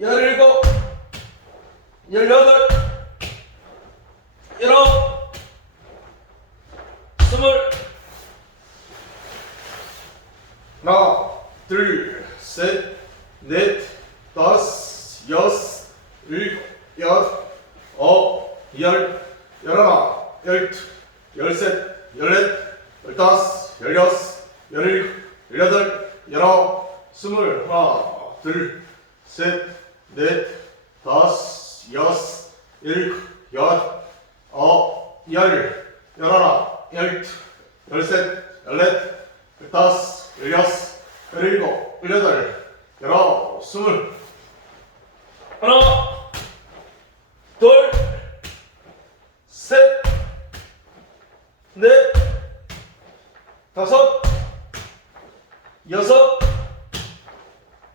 열일곱, 열여덟, 열아홉, 스물. 하나, 둘, 셋, 넷, 다섯, 여섯, 일곱, 여덟, 아홉, 열, 열하나, 열둘, 열셋, 열넷, 열다섯, 열여섯, 열일곱, 열여덟, 열아홉, 스물. 하나, 둘, 셋, 넷, 다섯, 여섯, 일곱, 여덟, 아홉, 열, 열하나, 열둘, 열셋, 열넷, 열다섯, 열여섯, 열일곱, 열여덟, 열아홉, 스물. 하나, 둘, 셋, 넷, 다섯, 여섯,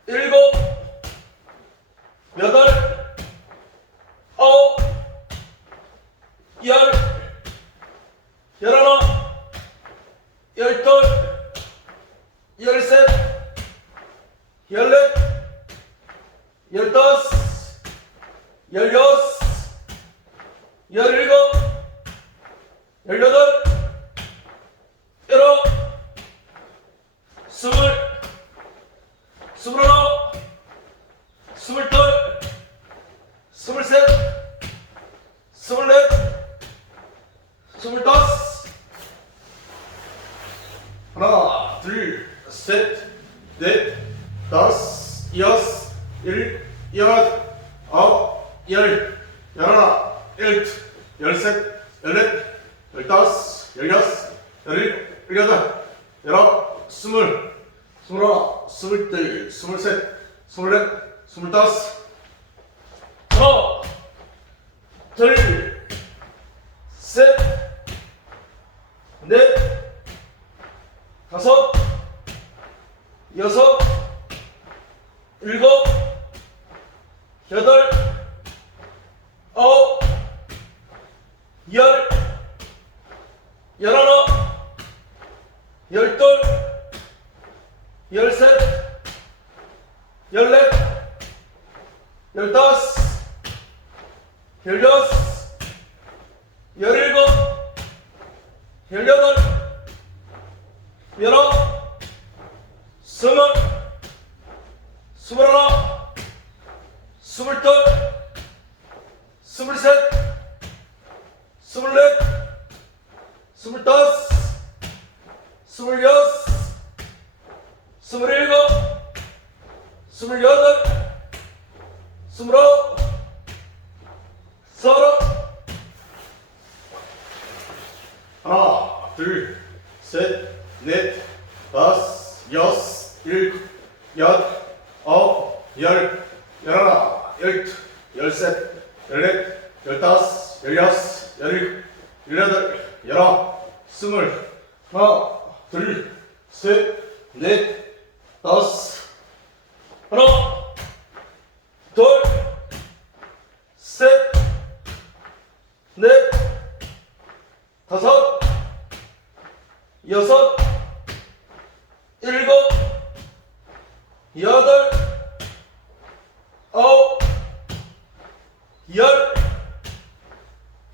일곱, 여덟, 아홉, 열, 열하나, 열둘, 열셋, 열넷, 열다섯, 열여섯, 열일곱, 열여덟, 열아홉, 스물, 스물하나, 스물둘, 스물셋, 스물넷, 스물다섯, 하나, 둘, 셋, 넷, 다섯, 여섯, 일, 여덟, 아홉, 열, 열하나, 열둘, 열셋, 열넷, 열다섯, 열여섯, 열일곱, 열여덟, 열아홉, 스물, 스물하나, 스물둘, 스물셋, 스물넷, 스물다섯. 하나, 둘, 셋, 넷, 다섯, 여섯, 일곱, 여덟, 스물, 스물하나, 스물둘, 스물셋, 스물넷, 스물다섯, 스물여섯, 스물일곱, 스물여덟, 스물아홉, 서른. 하나, 둘, 셋, 넷, 다섯, 여섯, 일곱, 여덟, 아홉, 열, 열하나, 열둘, 열셋, 열넷, 열다섯, 열여섯, 열일곱, 열여덟, 열아홉, 스물. 하나, 둘, 셋, 넷, 다섯. 하나, 둘, 셋, 넷, 다섯, 여섯, 일곱, 여덟, 아홉, 열,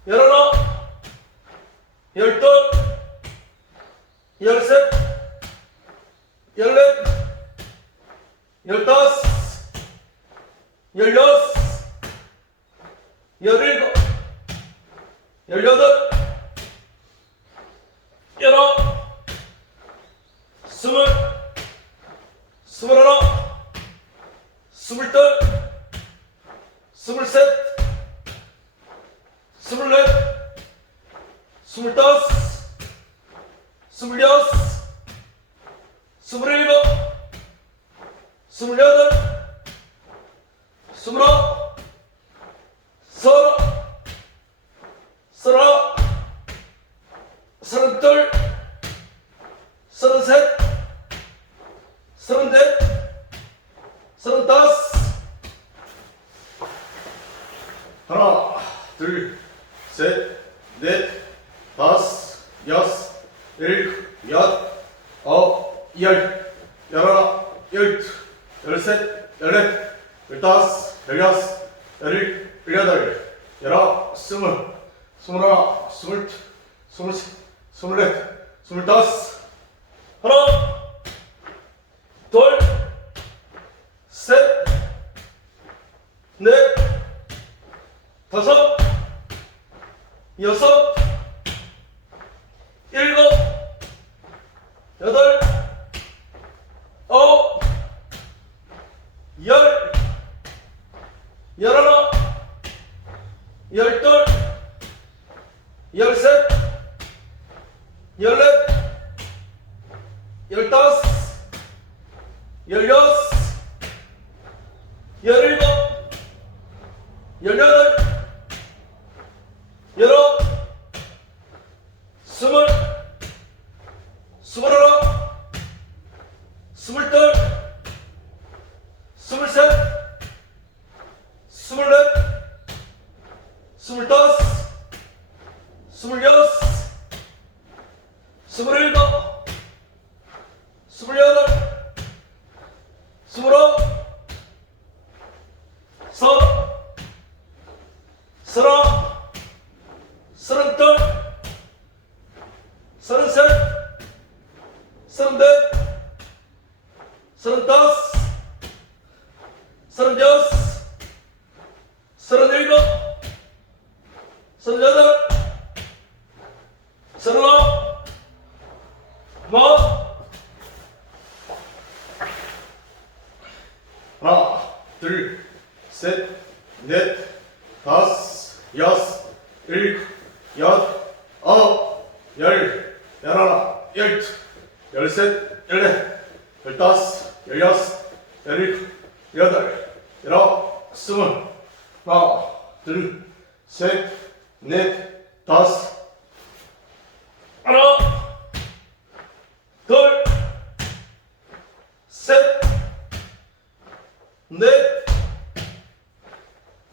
열하나, 열둘, 열셋, 열넷, 열다섯, 열여섯, 열일곱, 열여덟, 열아홉, 스물, 스물하나, 스물둘, 스물셋, 스물넷, 스물다섯, 스물여섯, 스물일곱, 스물여덟, 스물아홉, 서른, 서른하나, 서른둘, 서른셋, 서른넷, 서른다섯. 하나, 둘, 셋, 넷, 다섯, 여섯, 일곱, 여덟, 아홉, 열, 열하나, 열둘, 열셋, 열넷, 열다섯, 열여섯, 열일곱, 열여덟, 열아홉, 스물, 스물하나, 스물둘, 스물셋, 스물넷, 스물다섯. 하나, 둘, 셋, 넷, 다섯, 여섯, 일곱, 여덟, 스물, 스물하나, 스물둘, 스물셋, 스물넷, 스물다섯, 스물여섯, 스물일곱, 스물여덟, 스물아홉, 서른, 서른하나, 서른둘, 서른셋, 서른넷, 서른다섯, 서른여섯, 서른일곱, 서른여덟, 서른아홉, 마흔. 하나, 둘, 셋, 넷, 다섯, 여섯, 일곱, 여덟, 아홉, 열, 열하나, 열둘, 열셋, 열넷, 열다섯, 열여섯, 열일곱, 여덟, 열아홉, 스물. 하나, 둘, 셋, 넷, 다섯. 하나, 둘, 셋, 넷,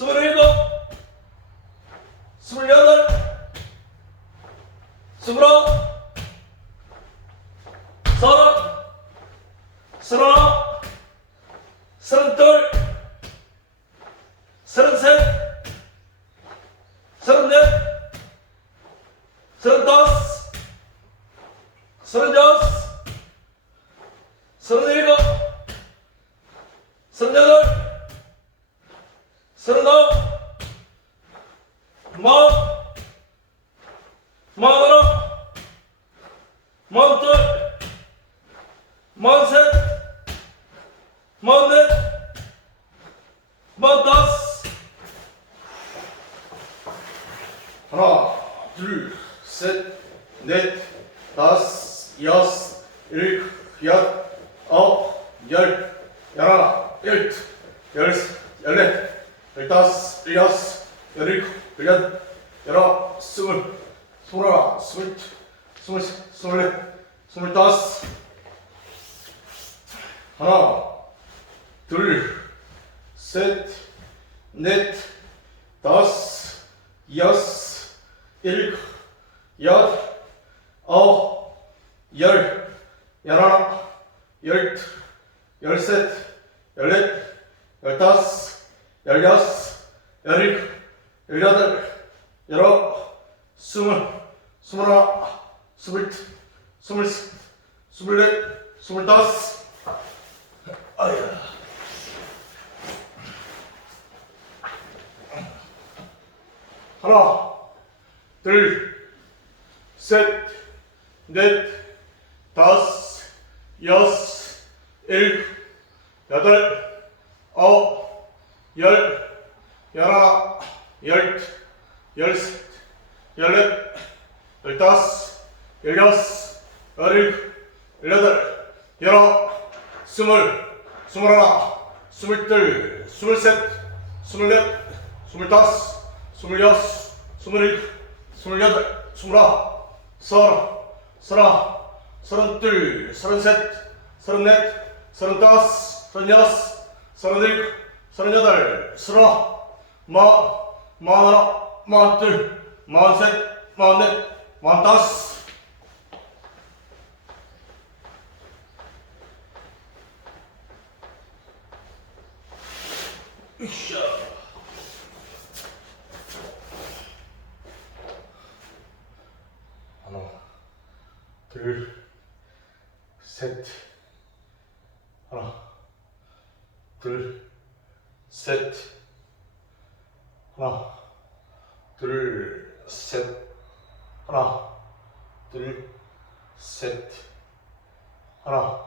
스물일곱, 스물여덟, 스물아홉, 서른, 서른하나, 서른둘, 서른셋, 서른넷, 서른다섯, 서른여섯, 서른일곱, 서른여덟, 서른아홉, 마흔, 마흔하나, 마흔둘, 마흔셋, 마흔넷, 마흔다섯. 하나, 둘, 셋, 넷, 다섯, 여섯, 일곱, 여덟, 아홉, 열, 열하나, 열둘, 열셋, 열넷, 열다섯, 열여섯, 열일곱, 열여덟, 열아홉, 스물, 스물하나, 스물둘, 스물셋, 스물넷, 스물다섯. 하나, 둘, 셋, 넷, 다섯, 여섯, 일곱, 여덟, 아홉, 열, 열하나, 열둘, 열셋, 열넷, 열다섯, 열여섯, 열일곱, 열여덟, 열아홉, 스물, 스물하나, 스물둘, 스물셋, 스물넷, 스물다섯. 아야. 하나, 둘, 셋, 넷, 다섯, 여섯, 일곱, 여덟, 아홉, 열, 열하나, 열둘, 열셋, 열넷, 열다섯, 열여섯, 열일곱, 열여덟, 열아홉, 스물, 스물하나, 스물둘, 스물셋, 스물넷, 스물다섯, 스물여섯, 스물일곱, 스물여덟, 스물아홉, 서른, 서른하나, 서른둘, 서른셋, 서른넷, 서른다섯, 서른여섯, 서른일곱, 서른여덟, 서른아홉, 마흔, 마흔하나, 마흔둘, 마흔셋, 마흔넷, 마흔다섯. 으쌰. 하나, 둘, 셋, 하나, 둘, 셋, 하나, 둘, 셋, 하나, 둘, 셋, 하나,